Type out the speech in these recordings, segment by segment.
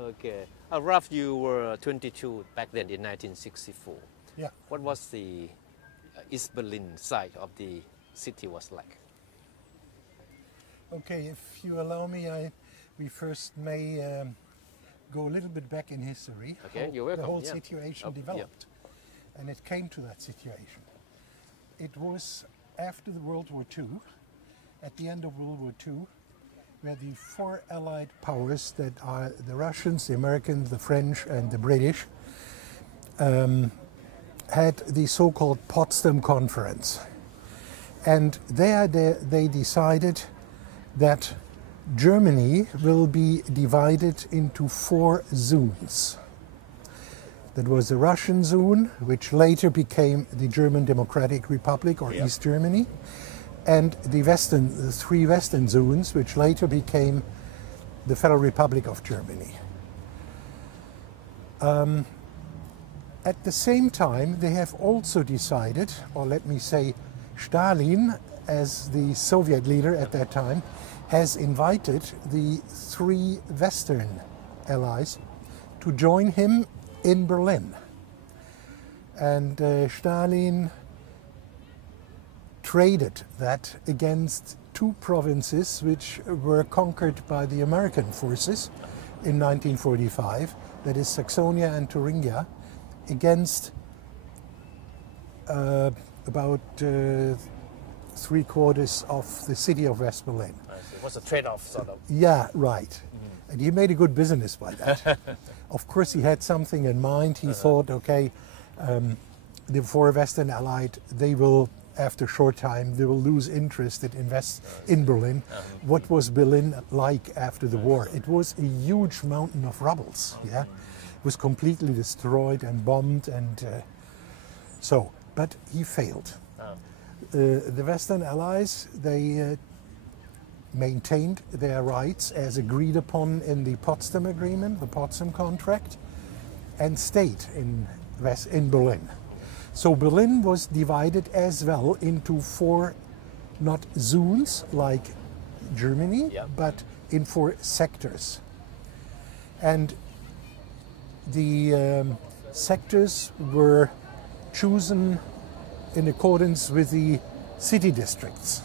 Okay. Ralph, you were 22 back then in 1964. Yeah. What was the East Berlin side of the city was like? Okay, if you allow me, we first may go a little bit back in history. Okay, how you're welcome. The whole Yeah. situation developed. And it came to that situation. It was after the World War II, at the end of World War II, where the four Allied powers that are the Russians, the Americans, the French, and the British had the so-called Potsdam Conference. And there they decided that Germany will be divided into four zones. That was the Russian zone, which later became the German Democratic Republic, or East Germany, and the three Western zones, which later became the Federal Republic of Germany. At the same time, they have also decided, or let me say, Stalin, as the Soviet leader at that time, has invited the three Western allies to join him in Berlin. And Stalin traded that against two provinces which were conquered by the American forces in 1945, that is Saxonia and Thuringia, against about 3/4 of the city of West Berlin. It was a trade-off, sort of. Yeah, right. And he made a good business by that. Of course, he had something in mind. He thought, okay, the four Western Allied, they will, after a short time, they will lose interest in invest in Berlin. What was Berlin like after the war? It was a huge mountain of rubbles. Yeah, it was completely destroyed and bombed, and but he failed. The Western Allies, they maintained their rights as agreed upon in the Potsdam Agreement, the Potsdam Contract, and stayed in Berlin. So Berlin was divided as well into four, not zones like Germany, but in four sectors. And the sectors were chosen in accordance with the city districts.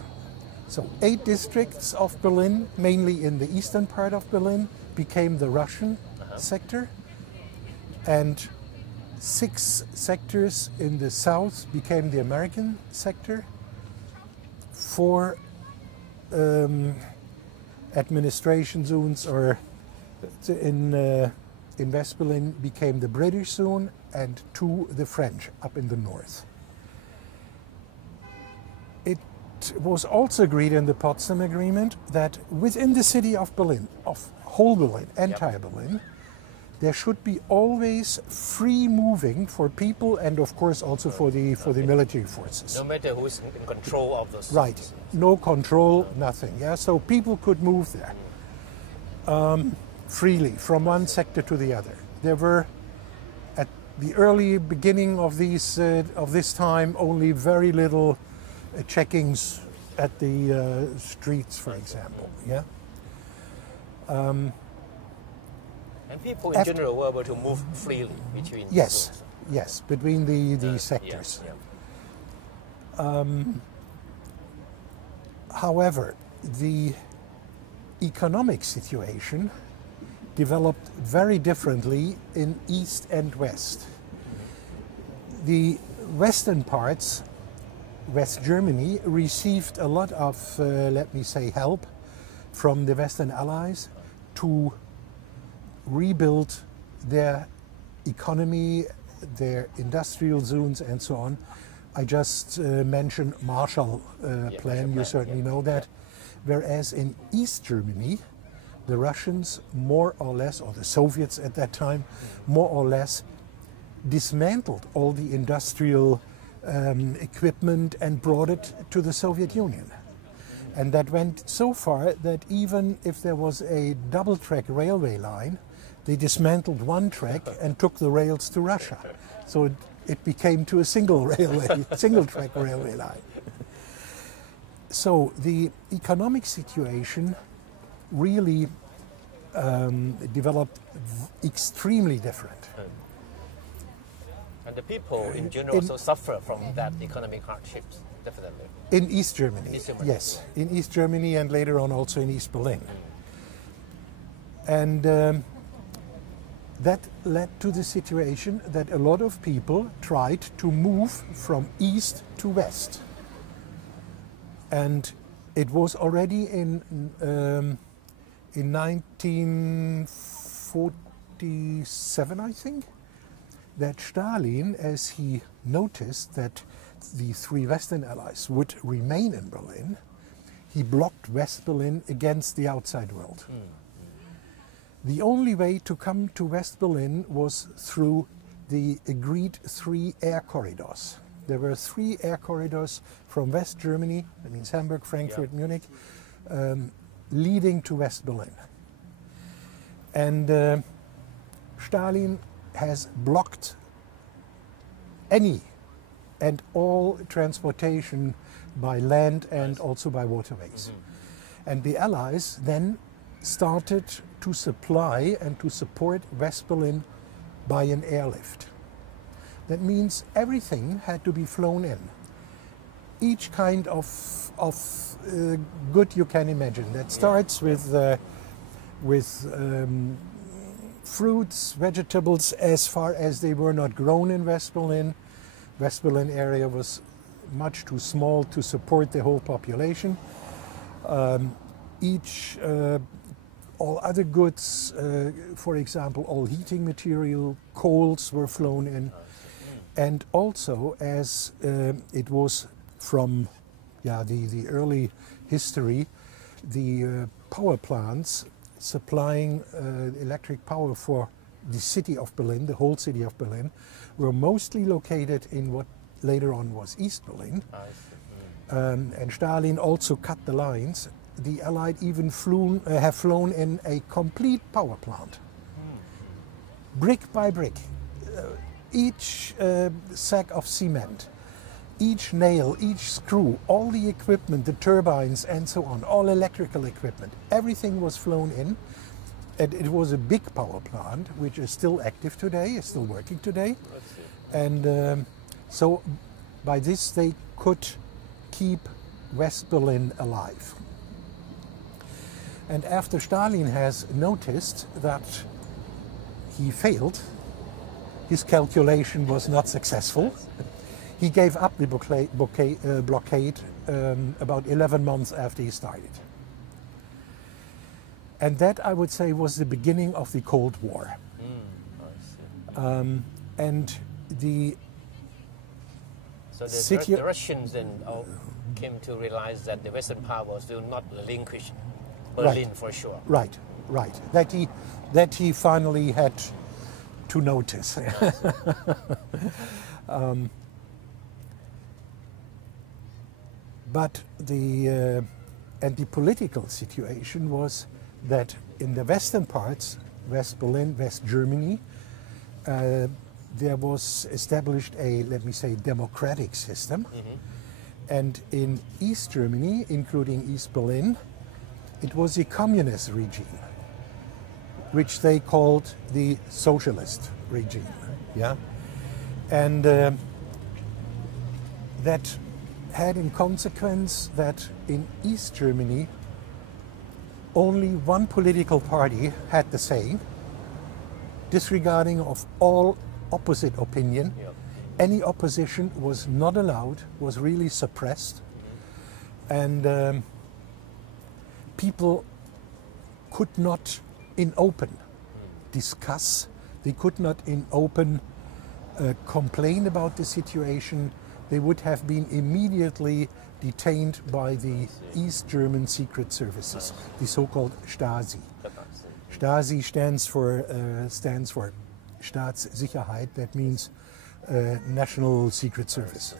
So 8 districts of Berlin, mainly in the eastern part of Berlin, became the Russian sector, and 6 sectors in the south became the American sector. 4 administration zones or in West Berlin became the British zone, and 2 the French up in the north. It was also agreed in the Potsdam Agreement that within the city of Berlin, of whole Berlin, entire Berlin, there should be always free moving for people, and of course also for the military forces. No matter who is in control of the cities. Right, no control, nothing. Yeah, so people could move there freely from one sector to the other. There were at the early beginning of this time only very little checkings at the streets, for example. Yeah. And people in general were able to move freely between. Yes, yes, between the sectors. However, the economic situation developed very differently in East and West. The western parts, West Germany, received a lot of, let me say, help from the Western Allies to rebuild their economy, their industrial zones, and so on. I just mentioned Marshall Plan, you certainly know that. Whereas in East Germany, the Russians more or less, or the Soviets at that time, more or less dismantled all the industrial equipment and brought it to the Soviet Union. And that went so far that even if there was a double-track railway line, they dismantled one track and took the rails to Russia. So it became to a single-track railway line. So the economic situation really developed extremely different. And the people in general also suffer from that economic hardships, definitely. In East Germany, East Germany, yes. In East Germany and later on also in East Berlin. And that led to the situation that a lot of people tried to move from east to west. And it was already in 1947, I think, that Stalin, as he noticed that the three Western Allies would remain in Berlin, he blocked West Berlin against the outside world. The only way to come to West Berlin was through the agreed 3 air corridors. There were 3 air corridors from West Germany, that means Hamburg, Frankfurt, Munich, leading to West Berlin. And Stalin has blocked any and all transportation by land and also by waterways. And the Allies then started to supply and to support West Berlin by an airlift. That means everything had to be flown in. Each kind of good you can imagine. That starts with fruits, vegetables, as far as they were not grown in West Berlin. West Berlin area was much too small to support the whole population. All other goods, for example, all heating material, coals were flown in. And also, as it was from the early history, the power plants supplying electric power for the city of Berlin, the whole city of Berlin, were mostly located in what later on was East Berlin. And Stalin also cut the lines. The Allied even have flown in a complete power plant, brick by brick. Each sack of cement, each nail, each screw, all the equipment, the turbines and so on, all electrical equipment, everything was flown in. And it was a big power plant, which is still active today, is still working today. And so by this they could keep West Berlin alive. And after Stalin has noticed that he failed, his calculation was not successful, he gave up the blockade about 11 months after he started. And that, I would say, was the beginning of the Cold War. And the the Russians then came to realize that the Western powers will not relinquish Berlin for sure. Right. That he finally had to notice. But the political situation was that in the western parts, West Berlin, West Germany, there was established a, let me say, democratic system. And in East Germany, including East Berlin, it was a communist regime, which they called the socialist regime. And that had in consequence that in East Germany, only one political party had the say, disregarding of all opposite opinion. Any opposition was not allowed, was really suppressed. And people could not in open discuss, they could not in open complain about the situation. They would have been immediately detained by the East German secret services, the so-called Stasi. Stasi stands for Staatssicherheit, that means National Secret Service.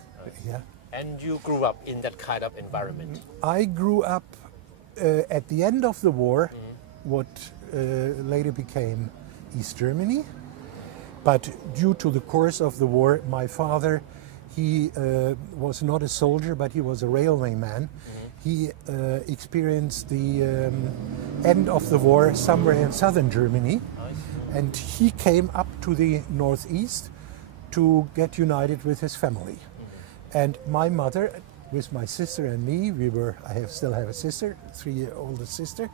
And you grew up in that kind of environment? I grew up at the end of the war, what later became East Germany. But due to the course of the war, my father, he was not a soldier, but he was a railway man. he experienced the end of the war somewhere in southern Germany, and he came up to the northeast to get united with his family. And my mother, with my sister and me, still have a sister, 3-year older sister.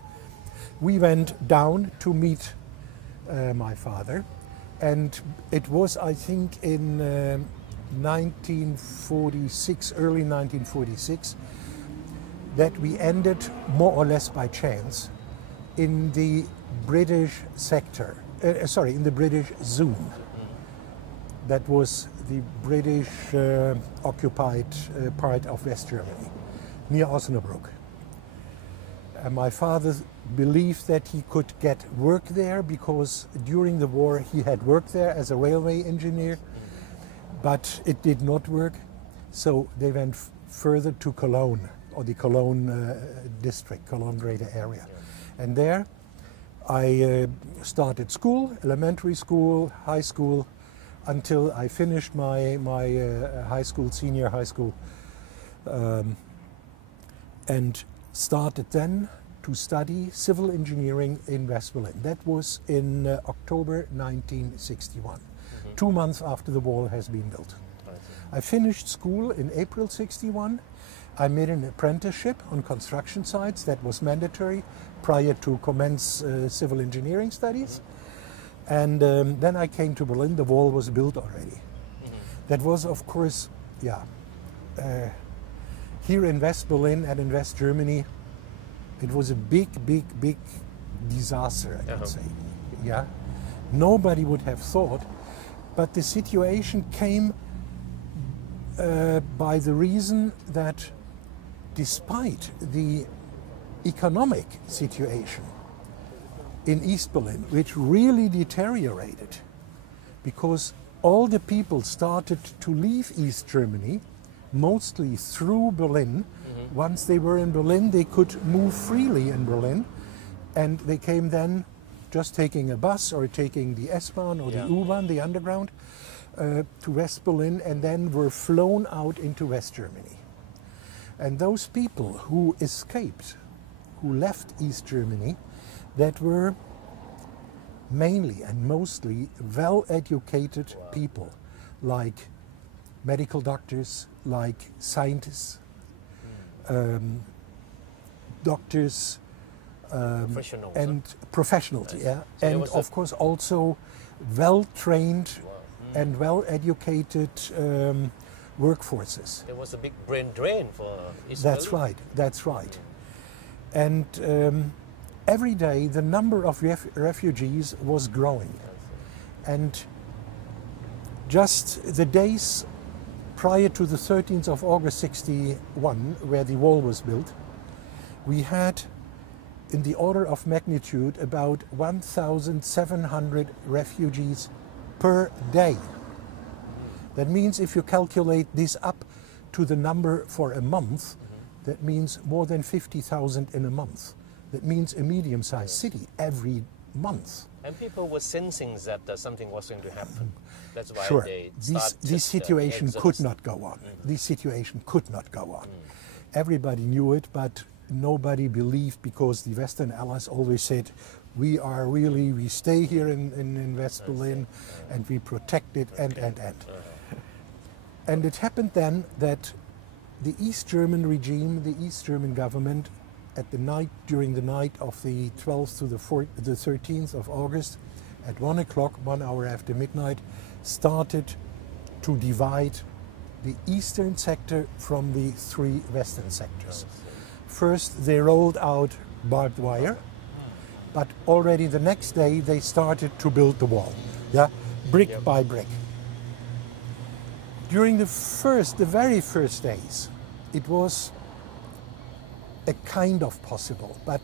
We went down to meet my father, and it was, I think, in 1946, early 1946, that we ended more or less by chance in the British sector, in the British zone. That was the British occupied part of West Germany, near Osnabrück. And my father believed that he could get work there because during the war he had worked there as a railway engineer, but it did not work. So they went further to Cologne, or the Cologne district, Cologne greater area. And there I started school, elementary school, high school, until I finished my high school, senior high school, and started then to study civil engineering in West Berlin. That was in October 1961, 2 months after the wall has been built. I finished school in April 61. I made an apprenticeship on construction sites that was mandatory prior to commence civil engineering studies. And then I came to Berlin. The wall was built already. That was, of course, here in West Berlin and in West Germany, it was a big disaster, I would say. Yeah, nobody would have thought, but the situation came by the reason that despite the economic situation in East Berlin, which really deteriorated because all the people started to leave East Germany, mostly through Berlin. Once they were in Berlin, they could move freely in Berlin, and they came then just taking a bus or taking the S-Bahn or the U-Bahn, the underground, to West Berlin, and then were flown out into West Germany. And those people who escaped, who left East Germany, that were mainly and mostly well-educated people, like medical doctors, like scientists, doctors, and professionals, and of course also well-trained and well-educated workforces. There was a big brain drain for East Berlin. That's right. And every day the number of refugees was growing. And just the days prior to the 13th of August 61, where the wall was built, we had in the order of magnitude about 1,700 refugees per day. That means if you calculate this up to the number for a month, that means more than 50,000 in a month. That means a medium-sized city every month. And people were sensing that something was going to happen. That's why they this situation could not go on. This situation could not go on. Everybody knew it, but nobody believed, because the Western Allies always said, we stay here in West Berlin and we protect it, and. And it happened then that the East German regime, the East German government, during the night of the 12th to the 13th of August, at 1 o'clock, 1 hour after midnight, started to divide the eastern sector from the 3 western sectors. First, they rolled out barbed wire, but already the next day they started to build the wall, brick by brick. During the very first days, it was a kind of possible, but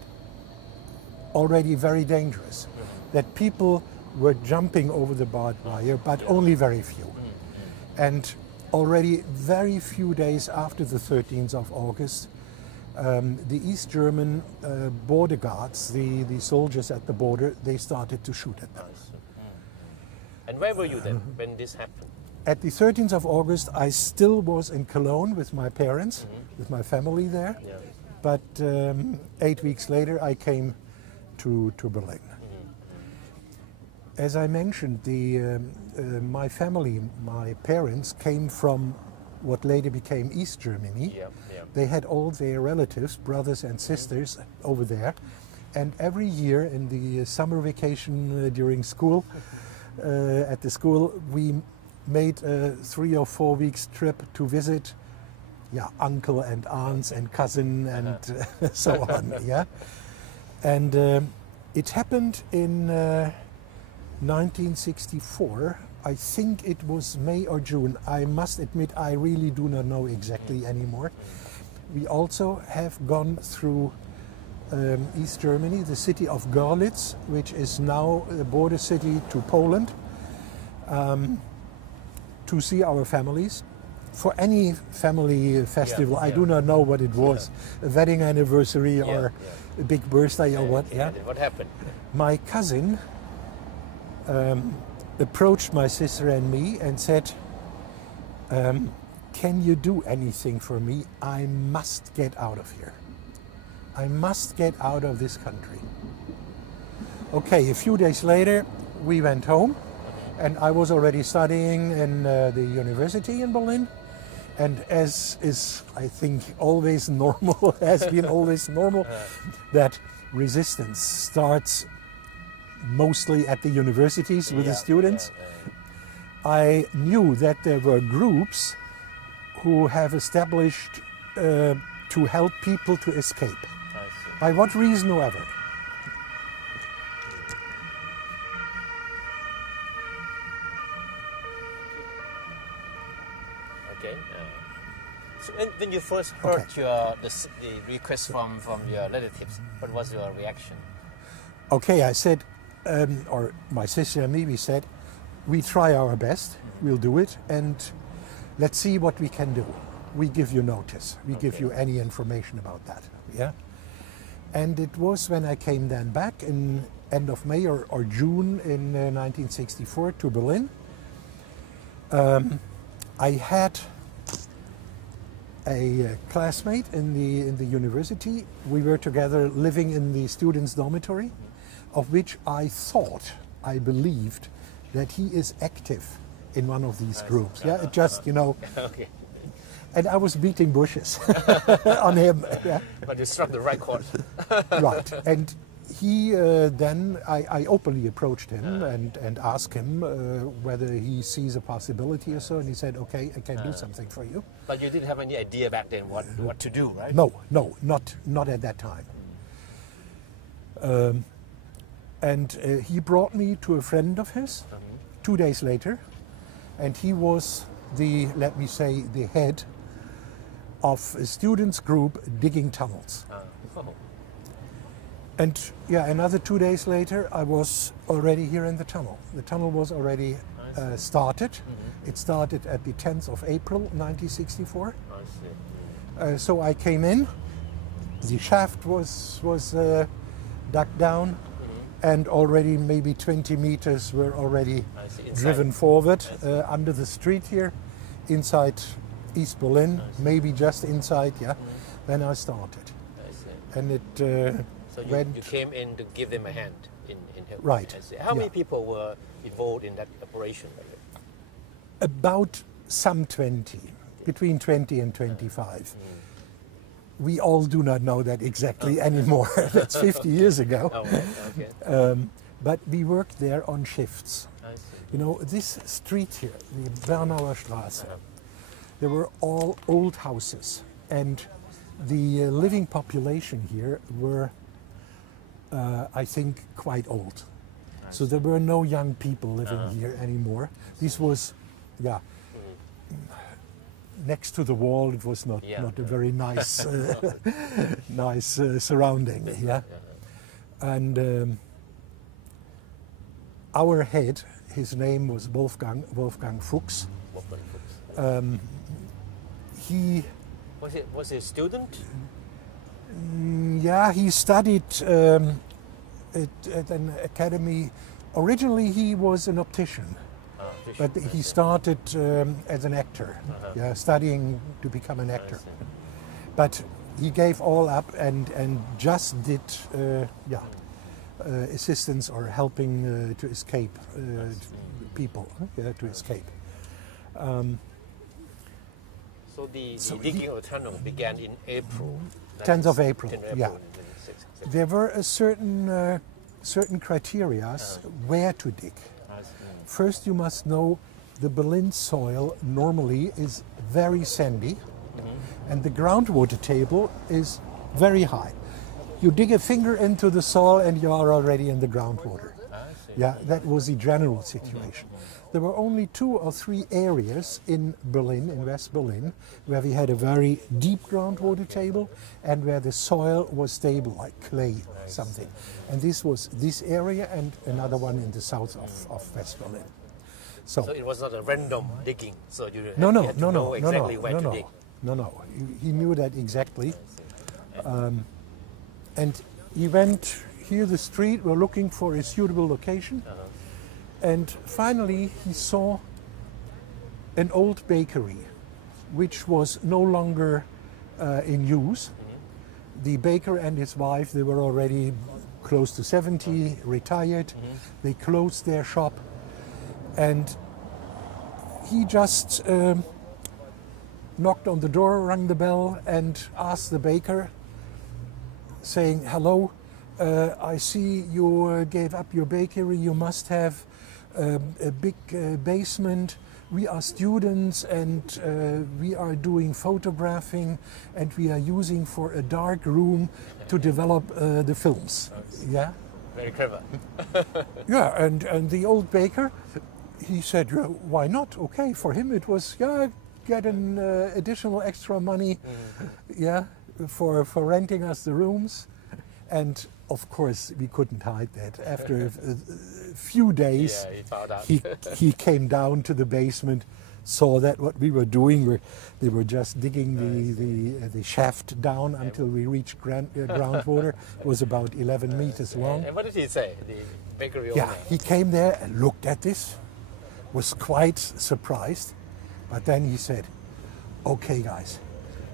already very dangerous, that people were jumping over the barbed wire, but only very few. And already very few days after the 13th of August, the East German border guards, the soldiers at the border, they started to shoot at them. And where were you then when this happened? At the 13th of August, I still was in Cologne with my parents, with my family there. But 8 weeks later, I came to Berlin. As I mentioned, my family, my parents came from what later became East Germany. Yeah, yeah. They had all their relatives, brothers and sisters over there. And every year in the summer vacation during school, at the school, we made a 3 or 4 weeks trip to visit uncle and aunts and cousin and so on. Yeah, and it happened in 1964. I think it was May or June. I must admit, I really do not know exactly anymore. We also have gone through East Germany, the city of Görlitz, which is now a border city to Poland, to see our families. For any family festival, I do not know what it was, a wedding anniversary or a big birthday or what. Yeah. What happened? My cousin approached my sister and me and said, can you do anything for me? I must get out of here. I must get out of this country. Okay, a few days later, we went home, and I was already studying in the university in Berlin. And as is, I think, always normal, has been always normal, that resistance starts mostly at the universities with the students. I knew that there were groups who have established to help people to escape. By what reason or ever. Okay. So when you first heard the request from your relatives, what was your reaction? Okay, I said, or my sister and me, we said, we try our best, we'll do it, and let's see what we can do. We give you notice. We give you any information about that. Yeah. And it was when I came then back in end of May or June in 1964 to Berlin. I had a classmate in the university. We were together living in the students' dormitory, of which I believed that he is active in one of these groups. Yeah, it just, you know. Okay. And I was beating bushes on him. Yeah. But you struck the right chord. Right. And he then, I openly approached him and asked him whether he sees a possibility or so. And he said, okay, I can do something for you. But you didn't have any idea back then what to do, right? No, not at that time. And he brought me to a friend of his 2 days later. And he was let me say, the head of a students' group digging tunnels. And another 2 days later, I was already here in the tunnel. The tunnel was already started. It started at the 10th of April, 1964. I see. So I came in. The shaft was dug down, and already maybe 20 meters were already driven forward under the street here, inside East Berlin, maybe just inside. Then I started. I see. And it so you came in to give them a hand in helping. Right. How many people were involved in that operation? About some 20, between 20 and 25. We all do not know that exactly anymore. That's 50 years ago. Oh, right. Okay. But we worked there on shifts. I see. You know, this street here, the Bernauer Straße, there were all old houses, and the living population here were, I think, quite old. So there were no young people living here anymore. This was, next to the wall. It was not a very nice, nice surrounding. Yeah, and our head, his name was Wolfgang Fuchs. He was he a student? Yeah, he studied at an academy. Originally, he was an optician. But he started as an actor, studying to become an actor. But he gave all up and just did assistance or helping to escape people to escape. So the digging of the tunnel began in April. 10th of April, 10th of April yeah. 1966. There were a certain criteria where to dig. First, you must know the Berlin soil normally is very sandy, and the groundwater table is very high. You dig a finger into the soil and you are already in the groundwater. Yeah, that was the general situation. There were only 2 or 3 areas in Berlin, in West Berlin, where we had a very deep groundwater table and where the soil was stable, like clay or something. And this was this area and another one in the south of West Berlin. So it was not a random digging. So you had No, to know exactly where to dig. No. He knew that exactly. And he went here the street, we're looking for a suitable location. And finally he saw an old bakery, which was no longer in use. The baker and his wife, they were already close to 70, retired. They closed their shop. And he just knocked on the door, rang the bell, and asked the baker, saying, "Hello, I see you gave up your bakery. You must have a big basement. We are students and we are doing photographing and we are using for a dark room to develop the films." Yeah? Very clever. Yeah, and the old baker, he said, "Yeah, why not? Okay, for him it was, get an additional extra money, for renting us the rooms." And of course, we couldn't hide that. After a few days, he found out. he came down to the basement, saw that what we were doing, they were just digging the shaft down until we reached groundwater. It was about 11 meters long. And what did he say, the bakery owner? Yeah, he came there and looked at this, was quite surprised, but then he said, "Okay, guys,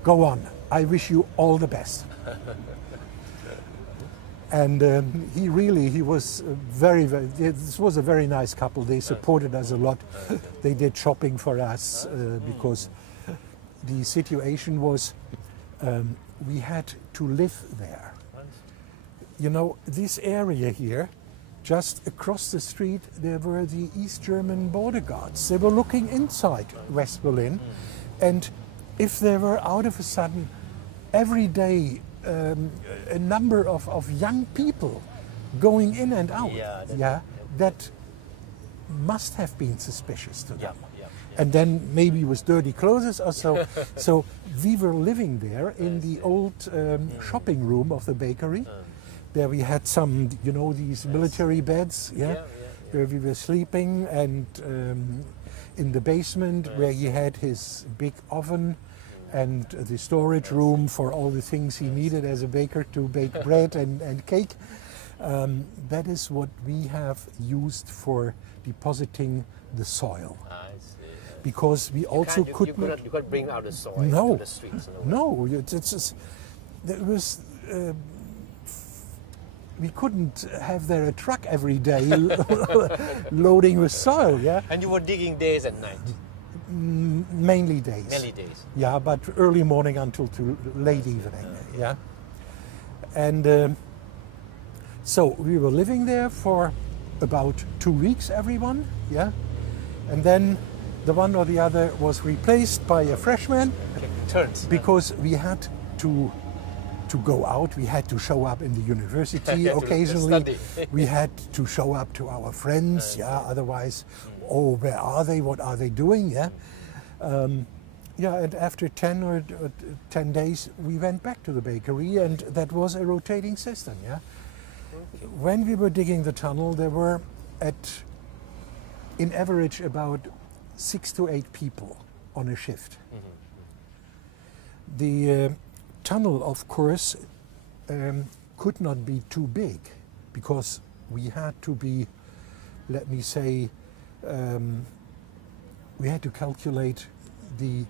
go on. I wish you all the best." And he was this was a very nice couple. They supported us a lot. They did shopping for us because the situation was we had to live there. You know, this area here, just across the street, there were the East German border guards. They were looking inside West Berlin. And if there were out of a sudden, every day, a number of young people going in and out, that must have been suspicious to them. And then maybe with dirty clothes or so. So we were living there in the old shopping room of the bakery. There we had some, these military beds, where we were sleeping, and in the basement where he had his big oven and the storage room for all the things he needed as a baker to bake bread and cake. That is what we have used for depositing the soil. I see. Because we also You couldn't bring out the soil to the streets. No, we couldn't have there a truck every day loading with soil, And you were digging days and night? Mainly days. Mainly days. Yeah, but early morning until to late evening, And so we were living there for about 2 weeks, everyone, And then the one or the other was replaced by a freshman. Turns. Because we had to go out, we had to show up in the university occasionally. We had to show up to our friends, otherwise, where are they, what are they doing, and after 10 days we went back to the bakery, and that was a rotating system, When we were digging the tunnel, there were in average about 6 to 8 people on a shift. The tunnel, of course, could not be too big because we had to be, let me say, we had to calculate the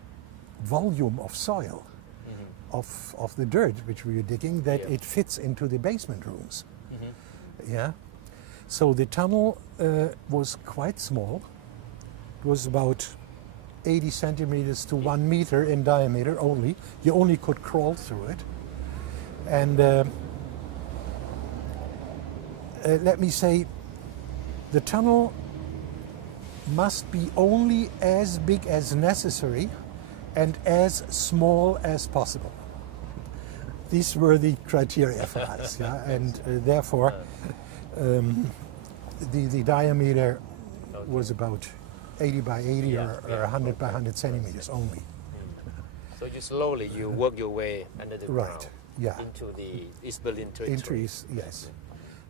volume of soil of the dirt which we were digging that it fits into the basement rooms. Yeah. So the tunnel was quite small. It was about 80 centimeters to 1 meter in diameter only. You only could crawl through it. And let me say, the tunnel must be only as big as necessary and as small as possible. These were the criteria for us, yeah? And therefore the diameter was about 80 by 80 or 100 by 100 centimeters only. So you slowly work your way under the ground yeah. into the East Berlin territory. Yes.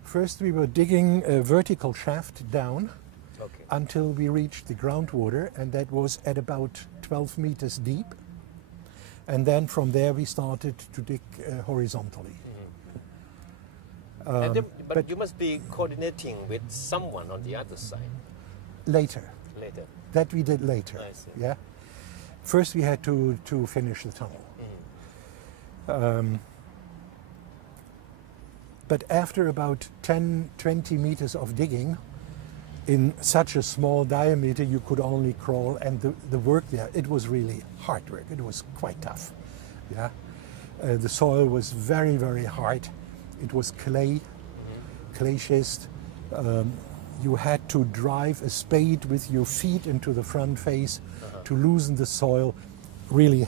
First we were digging a vertical shaft down until we reached the groundwater, and that was at about 12 meters deep. And then from there we started to dig horizontally. But you must be coordinating with someone on the other side. Later. That we did later. I see. Yeah. First we had to finish the tunnel. But after about 10-20 meters of digging, in such a small diameter you could only crawl, and the work there, it was really hard work. It was quite tough. Yeah. The soil was very, very hard. It was clay, clay schist. You had to drive a spade with your feet into the front face to loosen the soil, really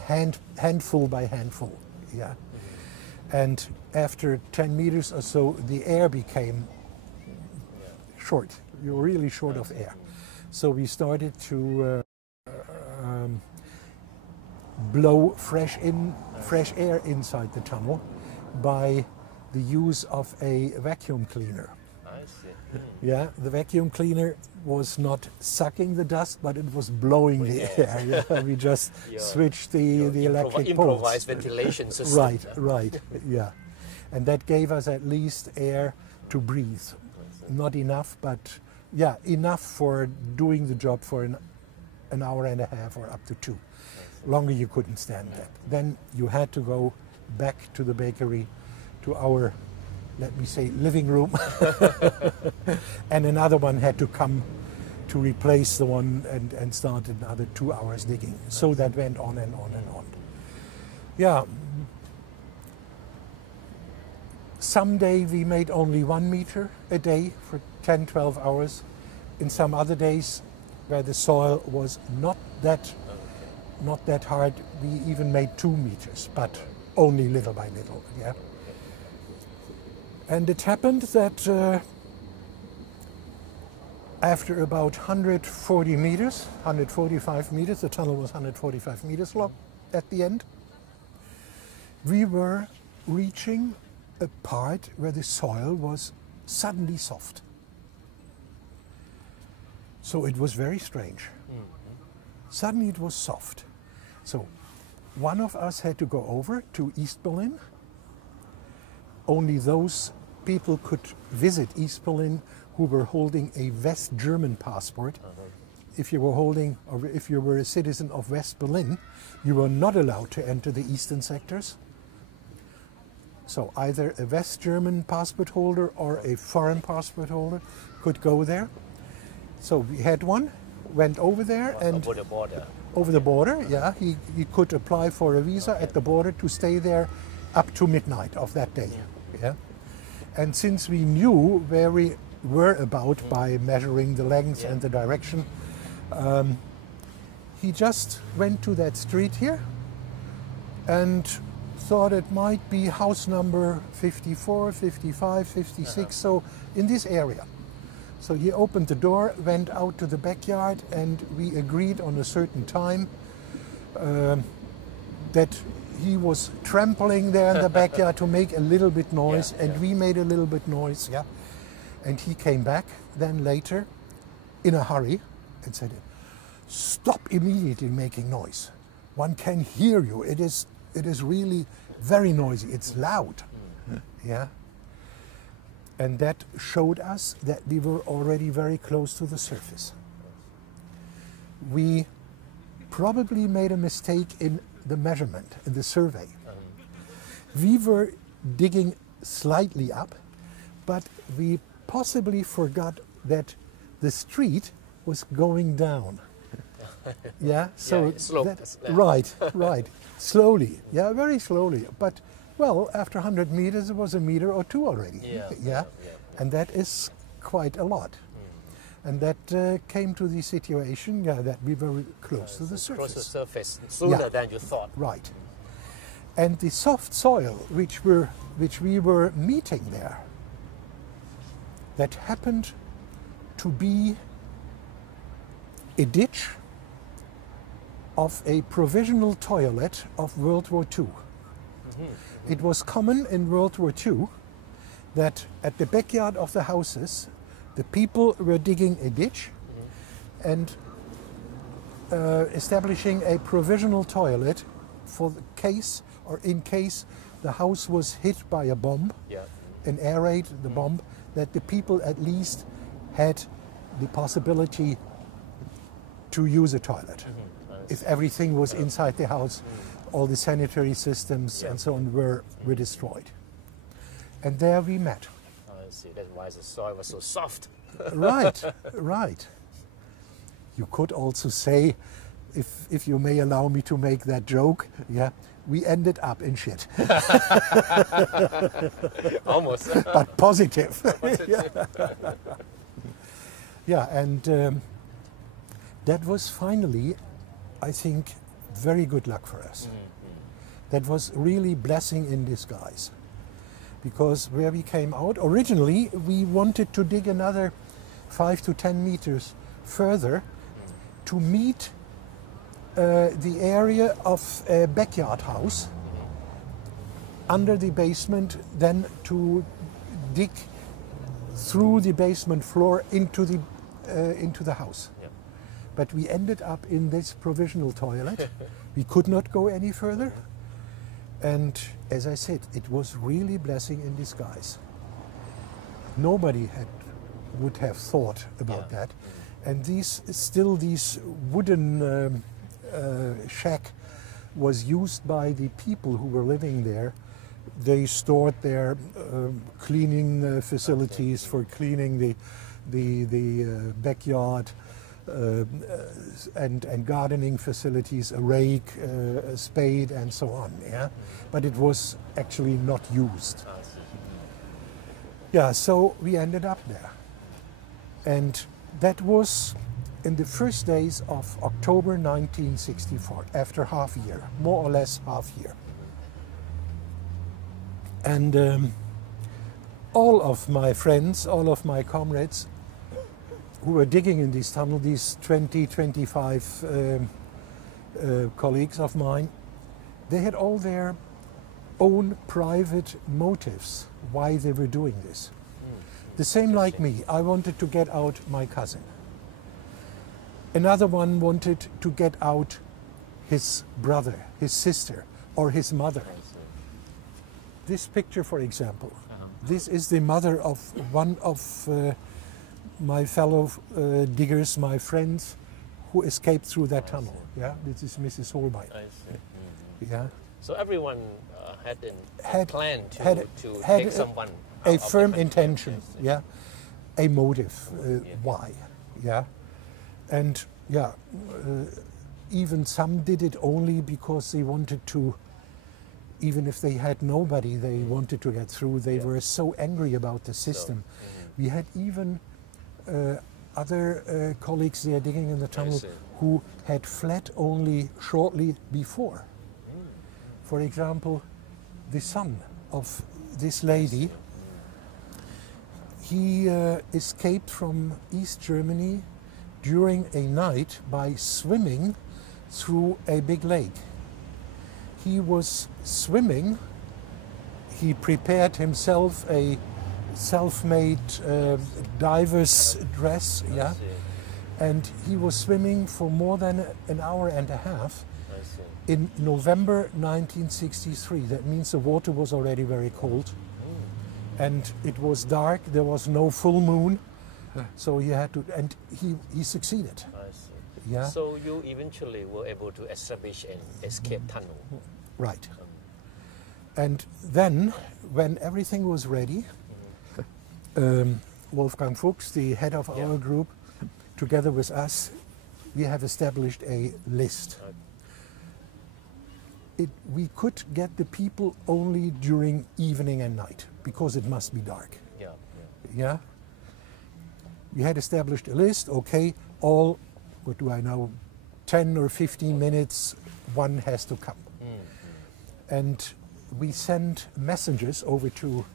handful by handful. Yeah. And after 10 meters or so, the air became short. You were really short of air. So we started to blow fresh air inside the tunnel by the use of a vacuum cleaner. I see. Yeah, the vacuum cleaner was not sucking the dust, but it was blowing the air. Yeah, we just switched the electric poles. Improvised ventilation system. Right, yeah. And that gave us at least air to breathe. Not enough, but yeah, enough for doing the job for an hour and a half or up to 2. Longer you couldn't stand that. Then you had to go back to the bakery, to our, let me say, living room. And another one had to come to replace the one and start another 2 hours digging. So that went on and on and on. Yeah. Some day we made only 1 meter a day for 10-12 hours. In some other days where the soil was not that hard, we even made 2 meters, but only little by little. Yeah. And it happened that after about 140 meters, 145 meters, the tunnel was 145 meters long at the end, we were reaching a part where the soil was suddenly soft. So it was very strange. Suddenly it was soft. So one of us had to go over to East Berlin. Only those people could visit East Berlin who were holding a West German passport. If you were holding, or if you were a citizen of West Berlin, you were not allowed to enter the eastern sectors. So either a West German passport holder or a foreign passport holder could go there. So we had one, went over there and... Over the border. Over the border, yeah. He could apply for a visa at the border to stay there up to midnight of that day. Yeah. And since we knew where we were about by measuring the length and the direction, he just went to that street here and thought it might be house number 54, 55, 56, so in this area. So he opened the door, went out to the backyard, and we agreed on a certain time that he was trampling there in the backyard to make a little bit noise, and we made a little bit noise. Yeah. And he came back then later in a hurry and said, "Stop immediately making noise. One can hear you. It is really very noisy. It's loud." Yeah. And that showed us that we were already very close to the surface. We probably made a mistake in the measurement, in the survey. We were digging slightly up, but we possibly forgot that the street was going down. Yeah, so slope. right, slowly, yeah, very slowly. But well, after 100 meters, it was a meter or two already. Yeah, and that is quite a lot. And that came to the situation, that we were close to the surface. Close to the surface, sooner than you thought. Right. And the soft soil which we were meeting there, that happened to be a ditch of a provisional toilet of World War II. It was common in World War II that at the backyard of the houses, the people were digging a ditch and establishing a provisional toilet for the case, or in case the house was hit by a bomb, an air raid, the bomb, that the people at least had the possibility to use a toilet. If everything was inside the house, all the sanitary systems and so on were destroyed. And there we met. I see. That's why the soil was so soft. Right. You could also say, if you may allow me to make that joke, we ended up in shit. Almost. But positive. And that was finally, I think, very good luck for us. That was really blessing in disguise. Because where we came out, originally we wanted to dig another 5 to 10 meters further to meet the area of a backyard house under the basement, then to dig through the basement floor into the house. But we ended up in this provisional toilet. We could not go any further. And as I said, it was really blessing in disguise. Nobody would have thought about that. And these wooden shack was used by the people who were living there. They stored their cleaning facilities for cleaning the backyard, and gardening facilities, a rake, a spade, and so on. But it was actually not used. So we ended up there, and that was in the first days of October 1964, after half year, more or less half year. And all of my friends, all of my comrades who were digging in this tunnel, these 20, 25 colleagues of mine, they had all their own private motives why they were doing this. The same like me. I wanted to get out my cousin. Another one wanted to get out his brother, his sister, or his mother. This picture, for example, this is the mother of one of my fellow diggers, my friends, who escaped through that tunnel. This is Mrs. Holbein. I see. So everyone had a plan to take someone out a firm intention, a motive, why, and even some did it only because they wanted to. Even if they had nobody, they wanted to get through. They were so angry about the system. We had even other colleagues there digging in the tunnel who had fled only shortly before. For example, the son of this lady, he escaped from East Germany during a night by swimming through a big lake. He was swimming, he prepared himself a self-made diver's dress, and he was swimming for more than an hour and a half in November 1963. That means the water was already very cold, and it was dark, there was no full moon, so he had to, and he succeeded. So you eventually were able to establish an escape tunnel. Right. And then, when everything was ready, Wolfgang Fuchs, the head of our group, together with us, we have established a list. We could get the people only during evening and night, because it must be dark. Yeah? We had established a list, okay, all, what do I know, 10 or 15 minutes, one has to come. And we sent messengers over to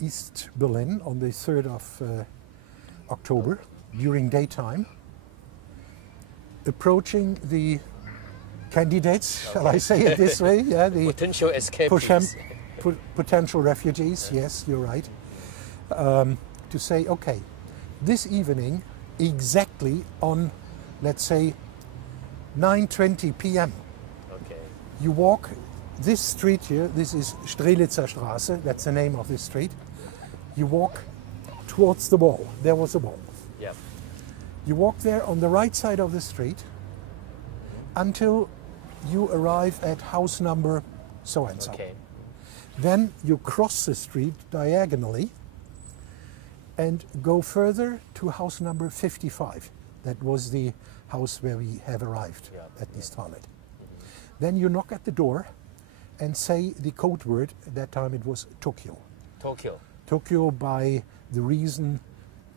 East Berlin on the 3rd of October during daytime, approaching the candidates, shall I say it this way? Yeah, the potential escapees. Potential refugees, yes, you're right. To say, okay, this evening, exactly on, let's say, 9:20 p.m. Okay. You walk this street here, this is Strelitzer Straße, that's the name of this street. You walk towards the wall. There was a wall. Yeah. You walk there on the right side of the street until you arrive at house number so-and-so. Okay. Then you cross the street diagonally and go further to house number 55. That was the house where we have arrived at this toilet. Then you knock at the door and say the code word. At that time it was Tokyo. Tokyo. Tokyo, by the reason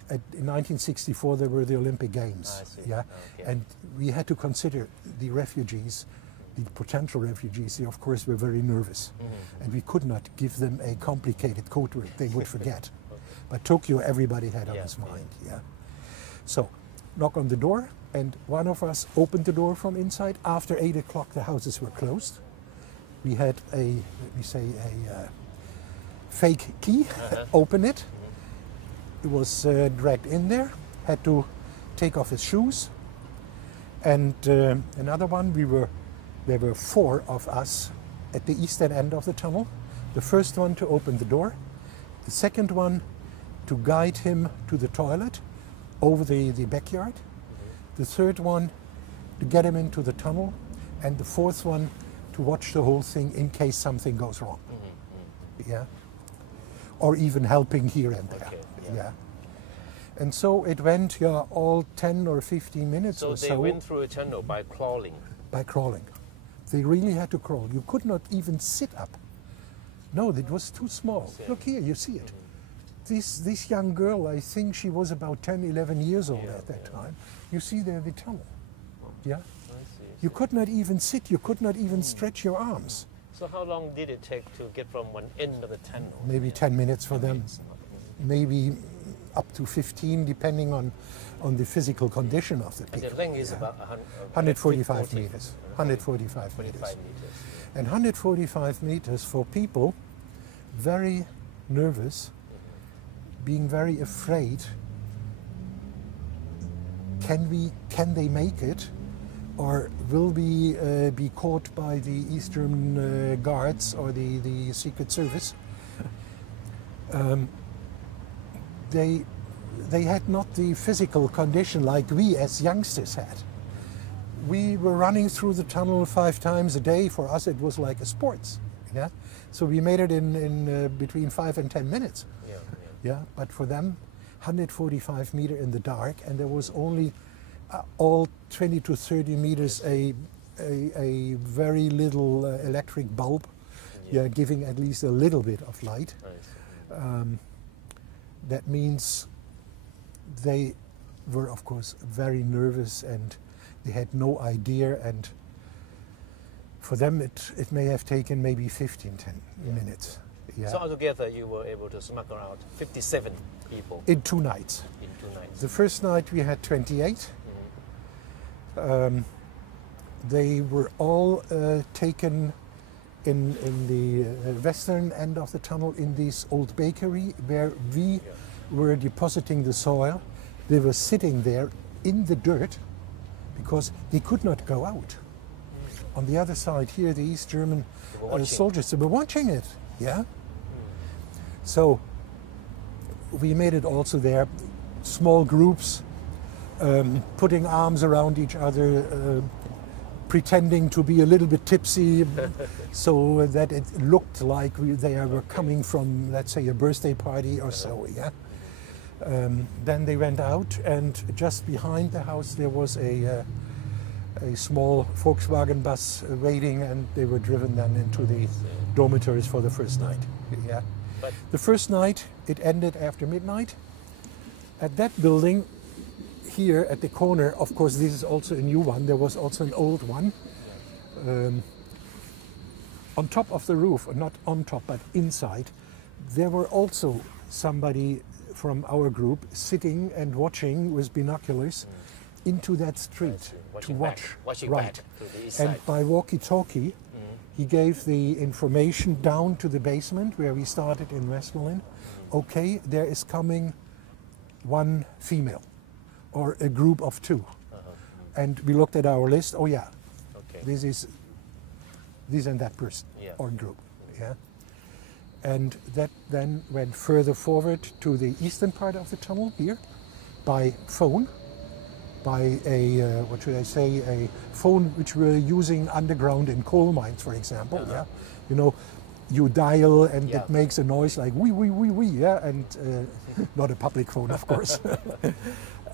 in 1964 there were the Olympic Games. I see. Yeah, Okay. and we had to consider the refugees, the potential refugees. They of course were very nervous, and we could not give them a complicated code word. They would forget. But Tokyo, everybody had on his mind. Yeah. So, knock on the door, and one of us opened the door from inside. After 8 o'clock, the houses were closed. We had a, let me say, a fake key. Open it. He was dragged in there. Had to take off his shoes. And another one, there were 4 of us at the eastern end of the tunnel. The first one to open the door. The second one to guide him to the toilet over the backyard. The third one to get him into the tunnel. And the fourth one to watch the whole thing in case something goes wrong. Yeah. Or even helping here and there. Okay, yeah. And so it went all 10 or 15 minutes So or they so. went through a tunnel by crawling. By crawling. They really had to crawl. You could not even sit up. No, it was too small. Look here, you see it. This young girl, I think she was about 10, 11 years old at that time. You see there the tunnel. Yeah? You could not even sit, you could not even stretch your arms. So how long did it take to get from one end of the tunnel? Maybe 10 minutes for them. Maybe up to 15, depending on the physical condition of the And people. the length is about 145 meters. 145 meters. 45 meters. And 145 meters for people very nervous, being very afraid. Can they make it, or will we be caught by the Eastern Guards or the Secret Service? They had not the physical condition like we as youngsters had. We were running through the tunnel 5 times a day. For us, it was like a sports. Yeah, so we made it in between 5 and 10 minutes. Yeah, but for them, 145 meters in the dark, and there was only all 20 to 30 meters a very little electric bulb, giving at least a little bit of light. That means they were, of course, very nervous, and they had no idea, and for them it may have taken maybe 10 minutes. Yeah. So altogether you were able to smuggle out 57 people? In 2 nights. In 2 nights. The first night we had 28. They were all taken in the western end of the tunnel in this old bakery where we were depositing the soil. They were sitting there in the dirt because they could not go out. On the other side here, the East German soldiers, they were watching it. Yeah. So we made it also there, small groups, putting arms around each other, pretending to be a little bit tipsy so that it looked like they were coming from, let's say, a birthday party or so, yeah. Then they went out, and just behind the house there was a small Volkswagen bus waiting, and they were driven then into the dormitories for the first night. Yeah. But the first night, it ended after midnight. At that building, here at the corner, of course this is also a new one, there was also an old one. On top of the roof, or not on top but inside, there were also somebody from our group sitting and watching with binoculars into that street to watch. Watching right. back to the east And side. by walkie-talkie, he gave the information down to the basement where we started in West Berlin. Okay, there is coming one female or a group of two. And we looked at our list. Oh yeah, Okay. this is this and that person or group. Yeah. And that then went further forward to the eastern part of the tunnel here by phone, by a, what should I say, a phone which we're using underground in coal mines, for example. Yeah. You know, you dial and it makes a noise like wee, wee, wee, wee, yeah, and not a public phone, of course.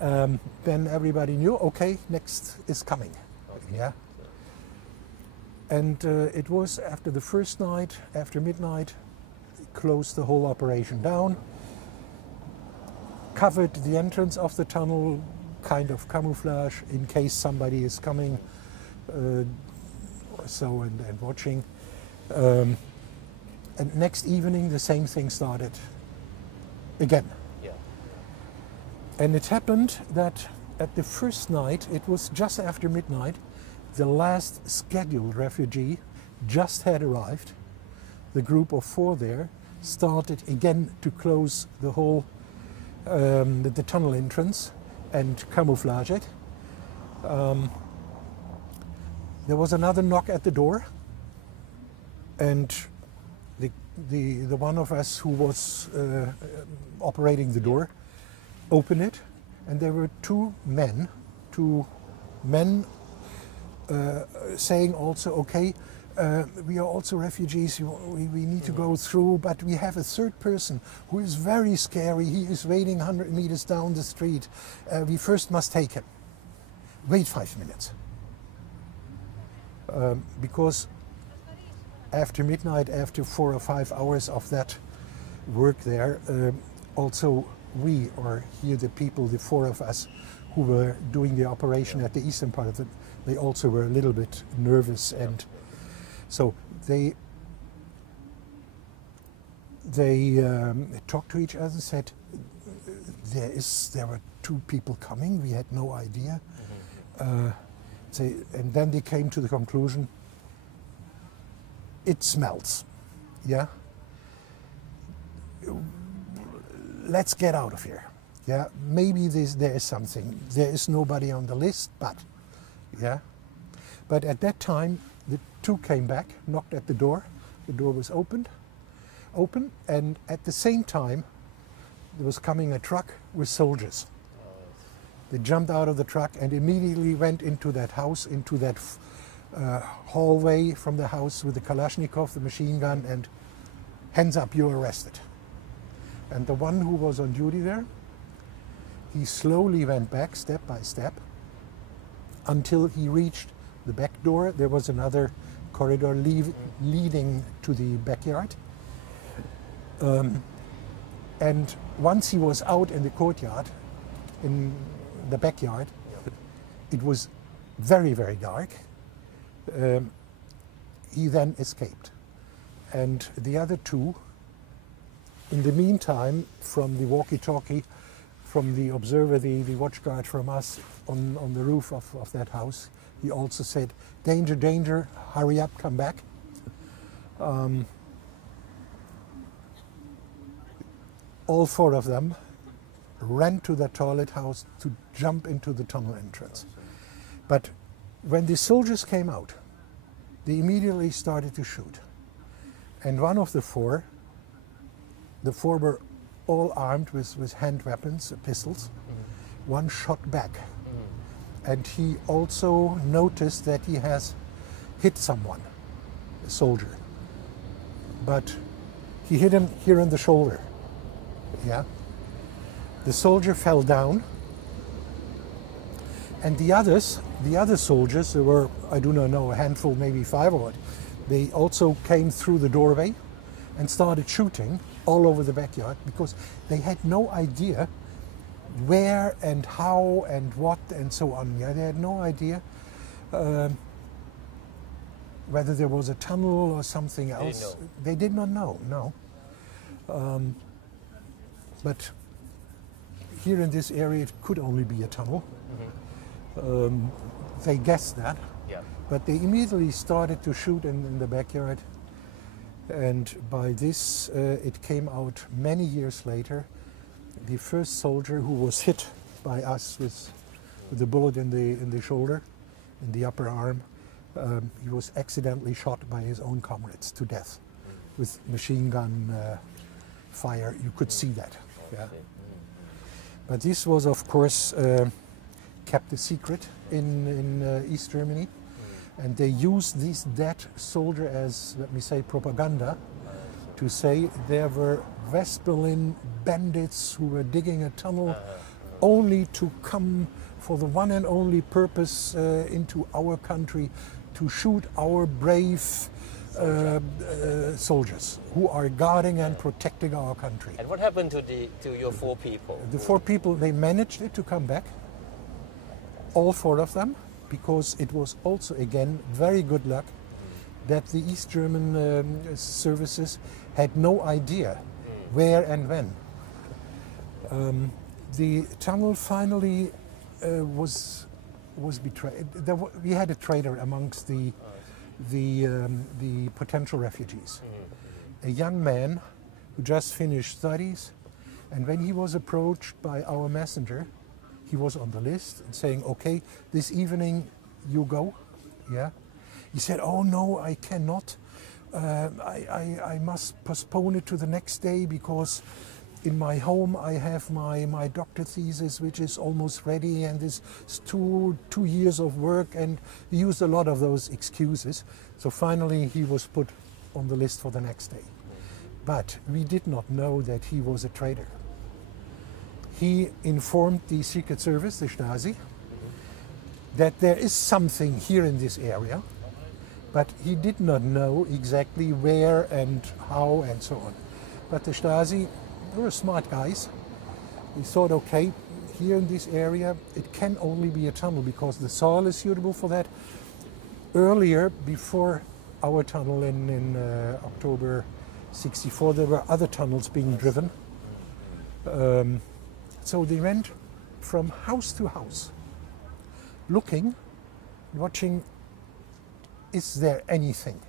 Then everybody knew, okay, next is coming. Okay. Yeah. And it was after the first night, after midnight, closed the whole operation down, covered the entrance of the tunnel, kind of camouflage in case somebody is coming or so and watching. And next evening the same thing started again. Yeah. And it happened that at the first night, it was just after midnight, the last scheduled refugee just had arrived. The group of 4 there started again to close the whole the tunnel entrance and camouflage it. There was another knock at the door, and the one of us who was operating the door opened it, and there were two men saying also, okay, we are also refugees, we need to go through, but we have a third person who is very scary. He is waiting 100 meters down the street. We first must take him. Wait 5 minutes. Because after midnight, after 4 or 5 hours of that work there, also we, or here the people, the 4 of us who were doing the operation at the eastern part of it, they also were a little bit nervous, and so they talked to each other and said, there were 2 people coming, we had no idea. And then they came to the conclusion, it smells, yeah? Let's get out of here, yeah? Maybe there is something. There is nobody on the list, but, yeah? But at that time, the 2 came back, knocked at the door was open, and at the same time, there was coming a truck with soldiers. They jumped out of the truck and immediately went into that house, into that hallway from the house with the Kalashnikov, the machine gun, and hands up, you're arrested. And the one who was on duty there, he slowly went back step by step until he reached the back door. There was another corridor leading to the backyard. And once he was out in the courtyard, in the backyard, it was very, very dark. He then escaped. And the other 2, in the meantime, from the walkie-talkie, from the observer, the watch guard from us on the roof of that house, he also said, danger, danger, hurry up, come back. All 4 of them ran to the toilet house to jump into the tunnel entrance. But when the soldiers came out, they immediately started to shoot. And one of the 4 were all armed with hand weapons, pistols. One shot back. and he also noticed that he has hit someone, a soldier. But he hit him here in the shoulder. Yeah. The soldier fell down, and the other soldiers, there were, I do not know, a handful, maybe 5 or what, they also came through the doorway and started shooting all over the backyard because they had no idea where and how and what and so on. Yeah, they had no idea whether there was a tunnel or something else. They did not know, no. But here in this area, it could only be a tunnel. They guessed that, but they immediately started to shoot in the backyard. And by this, it came out many years later. The first soldier who was hit by us with a bullet in the shoulder, in the upper arm, he was accidentally shot by his own comrades to death with machine gun fire. You could see that. Yeah. But this was, of course, kept a secret in East Germany, and they used this dead soldier as, let me say, propaganda to say there were West Berlin bandits who were digging a tunnel only to come for the one and only purpose into our country to shoot our brave soldiers who are guarding and protecting our country. And what happened to your 4 people? The 4 people, they managed it to come back, all 4 of them, because it was also, again, very good luck that the East German services had no idea where and when. The tunnel finally was betrayed. We had a traitor amongst the potential refugees, a young man who just finished studies, and when he was approached by our messenger, he was on the list and saying, okay, this evening you go. Yeah. He said, oh no, I cannot. I must postpone it to the next day because in my home I have my doctor thesis, which is almost ready, and this is two years of work, and he used a lot of those excuses. So finally he was put on the list for the next day. But we did not know that he was a traitor. He informed the Secret Service, the Stasi, that there is something here in this area, but he did not know exactly where and how and so on. But the Stasi were smart guys. We thought, okay, here in this area, it can only be a tunnel because the soil is suitable for that. Earlier, before our tunnel in October '64, there were other tunnels being driven. So they went from house to house, looking, watching, is there anything?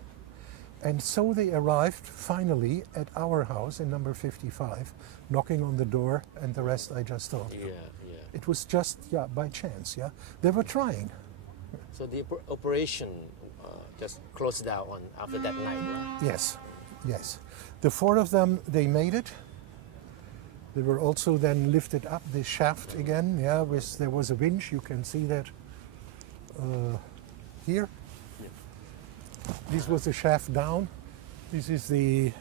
And so they arrived finally at our house in number 55, knocking on the door, and the rest I just told you. Yeah. It was just, by chance, They were trying. So the operation just closed down after that night, right? Yes. The 4 of them, they made it. They were also then lifted up the shaft again, there was a winch, you can see that here. This was the shaft down. This is the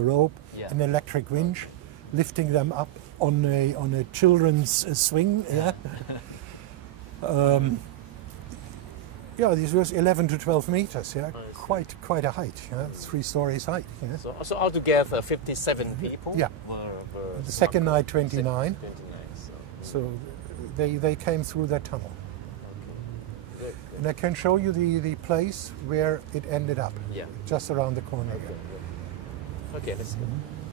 rope, an electric winch, lifting them up on a children's swing. This was 11 to 12 meters. Quite a height. 3 stories height. So altogether, 57 people. Were the second night, 29. 29. So they came through that tunnel. Good. And I can show you the place where it ended up, just around the corner. Okay, let's go.